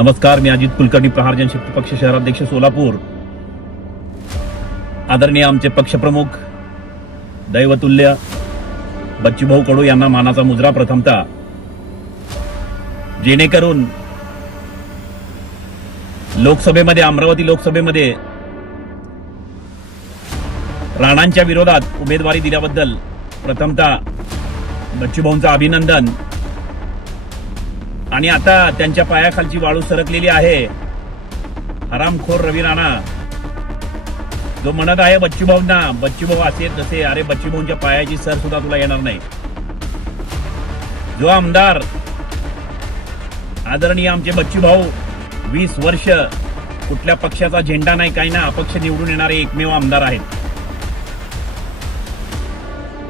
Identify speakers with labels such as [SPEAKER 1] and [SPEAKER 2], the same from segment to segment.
[SPEAKER 1] नमस्कार मी अजित कुलकर्णी प्रहार जनशक्ती पक्ष शहराध्यक्ष सोलापूर आदरणीय आमचे पक्षप्रमुख दैवतुल्य बच्चूभाऊ कडू यांना मानाचा मुजरा प्रथमता जेणेकरून लोकसभेमध्ये अमरावती लोकसभेमध्ये राणांच्या विरोधात उमेदवारी दिल्याबद्दल प्रथमतः बच्चूभाऊंचं अभिनंदन आणि आता त्यांच्या पायाखालची वाळू सरकलेली आहे हरामखोर रवी राणा जो म्हणत आहे बच्चू भाऊ असे तसे अरे बच्चूभाऊंच्या पायाची सर सुद्धा तुला येणार नाही जो आमदार आदरणीय आमचे भाऊ वीस वर्ष कुठल्या पक्षाचा झेंडा नाही काही ना अपक्ष निवडून येणारे एकमेव आमदार आहेत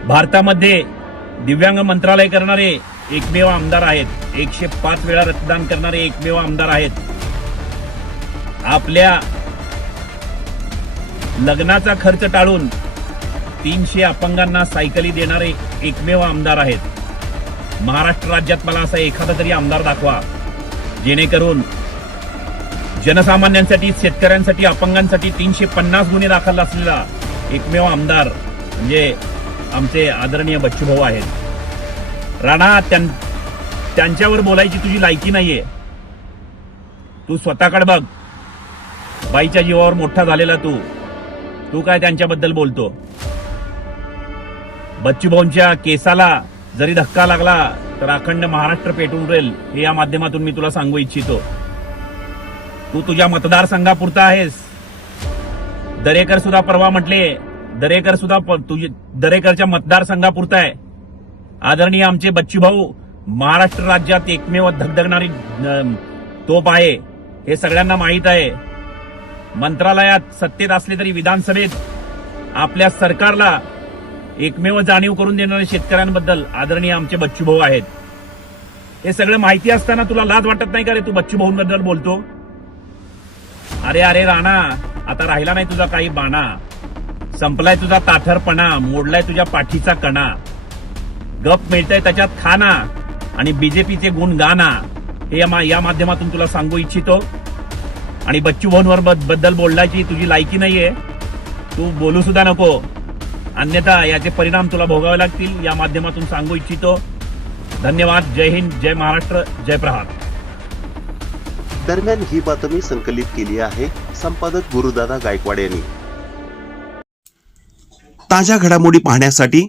[SPEAKER 1] भारतामध्ये दिव्यांग मंत्रालय करणारे एकमेव आमदार आहेत एकशे पाच वेळा रक्तदान करणारे एकमेव आमदार आहेत आपल्या लग्नाचा खर्च टाळून तीनशे अपंगांना सायकली देणारे एकमेव आमदार आहेत महाराष्ट्र राज्यात मला असा एखादा तरी आमदार दाखवा जेणेकरून जनसामान्यांसाठी शेतकऱ्यांसाठी अपंगांसाठी तीनशे पन्नास गुन्हे दाखल असलेला एकमेव आमदार म्हणजे आमचे आदरणीय बच्चूभाऊ आहेत राणा त्यांच्यावर बोलायची तुझी लायकी नाहीये तू स्वतःकडे बघ बाईच्या जीवावर मोठा झालेला तू तू काय त्यांच्याबद्दल बोलतो बच्चूभाऊंच्या केसाला जरी धक्का लागला तर अखंड महाराष्ट्र पेटून उरेल हे या माध्यमातून मी तुला सांगू इच्छितो तू तुझ्या मतदारसंघापुरता आहेस दरेकर सुद्धा परवा म्हटले दरेकर सुद्धा दरेकरच्या दरेकरच्या मतदारसंघापुरता आहे आदरणीय आमचे बच्चू भाऊ महाराष्ट्र राज्यात एकमेव धगधगणारी तोप आहे हे सगळ्यांना माहीत आहे मंत्रालयात सत्तेत असले तरी विधानसभेत आपल्या सरकारला एकमेव जाणीव करून देणारे शेतकऱ्यांबद्दल आदरणीय आमचे बच्चू भाऊ आहेत हे सगळं माहिती असताना तुला लाज वाटत नाही का रे तू बच्चू बद्दल बोलतो अरे अरे राणा आता राहिला नाही तुझा काही बाणा संपलाय तुझा ताथरपणा मोडलाय तुझ्या पाठीचा कणा गप मिळतंय त्याच्यात खाना आणि बीजेपीचे गुण गाना हे या माध्यमातून तुला सांगू इच्छितो आणि बच्चू भवनवर बद्दल बोलण्याची तुझी लायकी नाहीये तू बोलू सुद्धा नको अन्यथा याचे परिणाम तुला भोगावे लागतील या माध्यमातून सांगू इच्छितो धन्यवाद जय हिंद जय महाराष्ट्र जय प्रहार
[SPEAKER 2] दरम्यान ही बातमी संकलित केली आहे संपादक गुरुदादा गायकवाड यांनी ताज्या घडामोडी पाहण्यासाठी